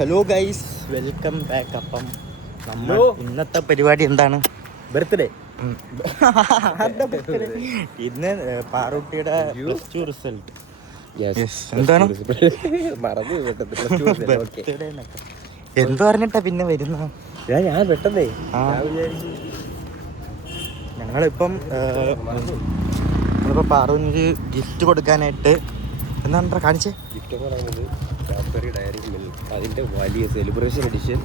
Hello guys, welcome back. അപ്പം നമ്മൾ ഇന്നത്തെ പരിപാടി എന്താണ്? ബർത്ത്ഡേ. ഇന്ന് പാറൂട്ടിയുടെ +2 റിസൾട്ട്. എന്താണ് എന്ത് പറഞ്ഞിട്ടാ പിന്നെ വരുന്ന? ഞാൻ പെട്ടെന്നേ ഞങ്ങളിപ്പം പാറുവിനൊരു ഗിഫ്റ്റ് കൊടുക്കാനായിട്ട് എന്താ കാണിച്ചേ? ഗിഫ്റ്റ് എന്ന് പറയുന്നത് കാഡ്ബറി ഡയറി മിൽക്ക്, അതിന്റെ വലിയ സെലിബ്രേഷൻ എഡിഷൻ.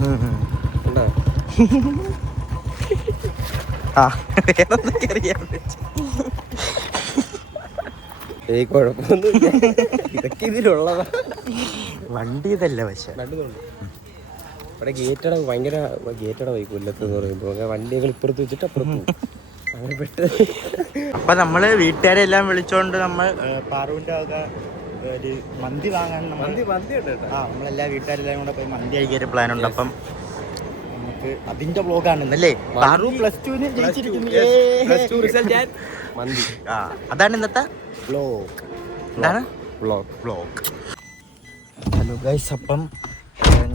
കുഴപ്പമൊന്നുമില്ല, ഇതൊക്കെ ഇതിലുള്ളതാ. വണ്ടി ഇതല്ല പക്ഷെ ഇവിടെ ഗേറ്റട ഭയങ്കര ഗേറ്റട കൊല്ലത്തെന്ന് പറയുമ്പോൾ വണ്ടികൾ ഇപ്പുറത്ത് വെച്ചിട്ട് അപ്പുറത്ത് അങ്ങനെ പെട്ടെന്ന്. അപ്പൊ നമ്മള് വീട്ടുകാരെല്ലാം വിളിച്ചോണ്ട് നമ്മൾ പാറുവിന്റെ ഒരു മന്തി വാങ്ങാൻ നമ്മളെല്ലാ വീട്ടുകാരെല്ലാം കൂടെ പോയി മന്തി കഴിക്കാൻ പ്ലാൻ ഉണ്ട്. അപ്പം നമുക്ക് അതിന്റെ വ്ളോഗാണെന്നല്ലേ? പാറു +2 ജയിച്ചിരിക്കുന്നു. അതാണ് ഇന്നത്തെ വ്ളോഗ്. എന്താണ് വ്ളോഗ്? ഹലോ ഗൈസ്, അപ്പം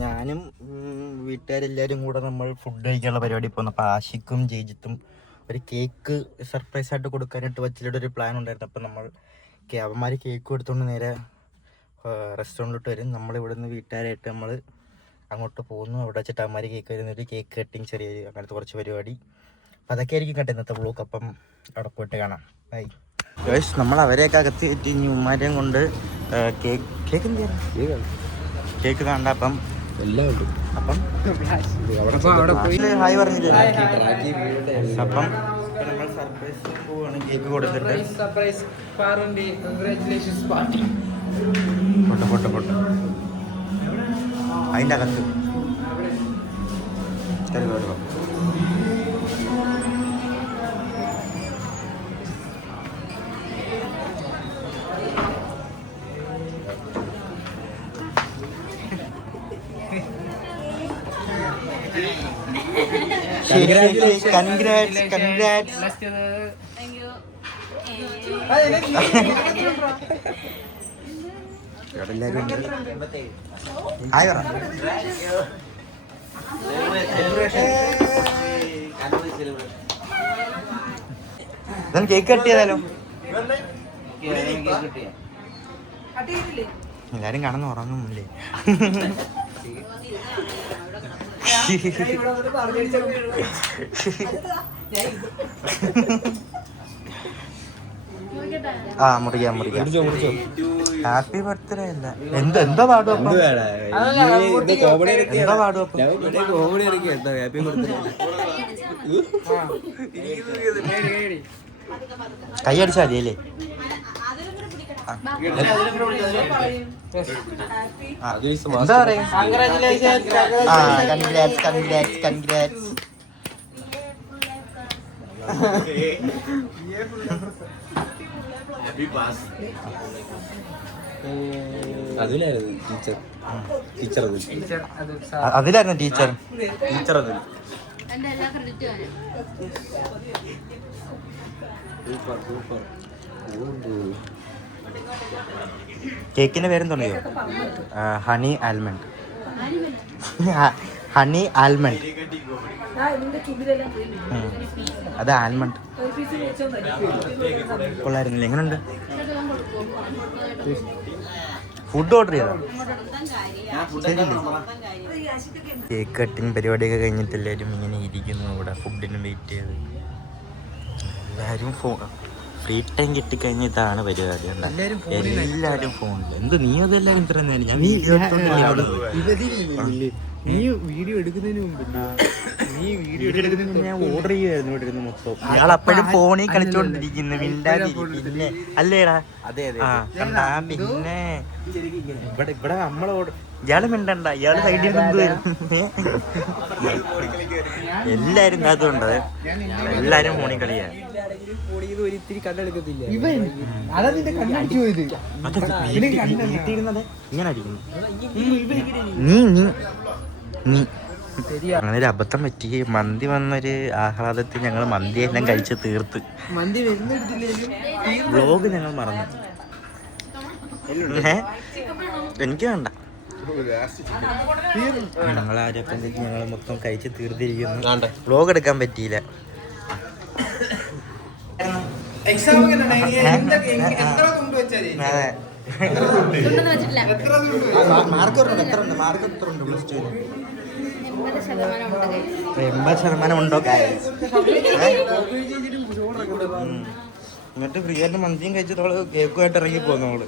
ഞാനും വീട്ടുകാരെല്ലാവരും കൂടെ നമ്മൾ ഫുഡ് കഴിക്കാനുള്ള പരിപാടി പോകുന്നു. അപ്പോൾ ആഷിക്കും ജയിജിത്തും ഒരു കേക്ക് സർപ്രൈസ് ആയിട്ട് കൊടുക്കാനായിട്ട് വച്ചിട്ട് ഒരു പ്ലാൻ ഉണ്ടായിരുന്നു. അപ്പം നമ്മൾ അവന്മാർ കേക്ക് എടുത്തുകൊണ്ട് നേരെ റെസ്റ്റോറൻറ്റിലോട്ട് വരും. നമ്മളിവിടെ നിന്ന് വീട്ടുകാരായിട്ട് നമ്മൾ അങ്ങോട്ട് പോകുന്നു. അവിടെ വെച്ചിട്ട് അവന്മാർ കേക്ക് വരുന്നൊരു കേക്ക് കട്ടിങ്, ചെറിയൊരു അങ്ങനത്തെ കുറച്ച് പരിപാടി. അപ്പം അതൊക്കെ ആയിരിക്കും കേട്ടോ ഇന്നത്തെ വ്ളോഗ്. അപ്പം അവിടെ പോയിട്ട് കാണാം. Bye guys. നമ്മൾ അവരെയൊക്കെ അകത്ത് കയറ്റി ഇനി ഉമ്മാരെയും കൊണ്ട് കേക്ക് കേക്ക് കാണണ്ട. അപ്പം എല്ലാം ഉണ്ട്. അപ്പം ഹായ് പറഞ്ഞില്ലേ? അപ്പം നമ്മൾ സർപ്രൈസ് പോവാണ് കേക്ക് കൊടുത്തിട്ട്. പൊട്ട അതിൻ്റെ അകത്ത് കൺഗ്രാറ്റ്സ്. എല്ലാവരും ഹായ് പറ. കേക്ക് കട്ട് ചെയ്താലോ? എല്ലാരും കാണുന്ന ഉറങ്ങുന്നില്ലേ? മുറിക്കാം. ഹാപ്പി ബർത്ത്ഡേ അല്ല, എന്താ പാടും? എന്താ പാടും? കൈയടിച്ചാ മതിയല്ലേ? എന്താ പറയാ? കൺഗ്രാറ്റ്സ്. അതിലായിരുന്നു ടീച്ചർ. കേക്കിന്റെ പേരെന്തോന്നിയോ? Honey almond. അത് ആൽമണ്ട്. കൊള്ളായിരുന്നില്ല? എങ്ങനെയുണ്ട്? ഫുഡ് ഓർഡർ ചെയ്തോ? കേക്ക് കട്ടിങ് പരിപാടിയൊക്കെ കഴിഞ്ഞിട്ട് എല്ലാവരും ഇങ്ങനെ ഇരിക്കുന്നു ഇവിടെ ഫുഡിന് വെയിറ്റ് ചെയ്ത്. എല്ലാവരും ഫ്രീ ടൈം കിട്ടിക്കഴിഞ്ഞ ഇതാണ് പരിപാടി. എല്ലാവരും ഫോണിൽ. എന്ത് നീ അതെല്ലാവരും ഇത്ര നേരം ഞാൻ വീഡിയോ എടുക്കുന്നതിന് മുമ്പ് ഞാൻ ഓർഡർ ചെയ്യുമായിരുന്നു ഇവിടെ ഇരുന്ന് മൊത്തം. ഇയാൾ അപ്പോഴും ഫോണിൽ കളിച്ചോണ്ടിരിക്കുന്നു. പിന്നെ അല്ലേടാ? അതെ. പിന്നെ ഇവിടെ നമ്മളോട് ഇയാള് മിണ്ടണ്ട, ഇയാള് സൈഡിൽ നിന്ന് വരും. എല്ലാരും അതുകൊണ്ട് എല്ലാരും ഫോണിൽ കളിയാണ്. ഇങ്ങനെ അടിക്കുന്നു. നീ അങ്ങനെ ഒരു അബദ്ധം പറ്റി. മന്തി വന്നൊരു ആഹ്ലാദത്തിൽ ഞങ്ങൾ മന്തി എല്ലാം കഴിച്ച് തീർത്ത്. വ്ലോഗ് ഞങ്ങൾ മറന്നു. എനിക്ക് വേണ്ട. ഞങ്ങളാരപ്പം ഞങ്ങൾ മൊത്തം കഴിച്ച് തീർത്തിരിക്കുന്നു. വ്ലോഗ് എടുക്കാൻ പറ്റിയില്ല. മാർക്ക് എത്ര ഉണ്ട്? മാർക്ക് എത്ര ഉണ്ട് പ്ലസ് ടു? 80% ഉണ്ടോ? എന്നിട്ട് ഫ്രീ ആയിട്ട് മന്തിയും കഴിച്ചിട്ട് അവള് കേക്കുമായിട്ട് ഇറങ്ങി പോകുന്നു. അവള്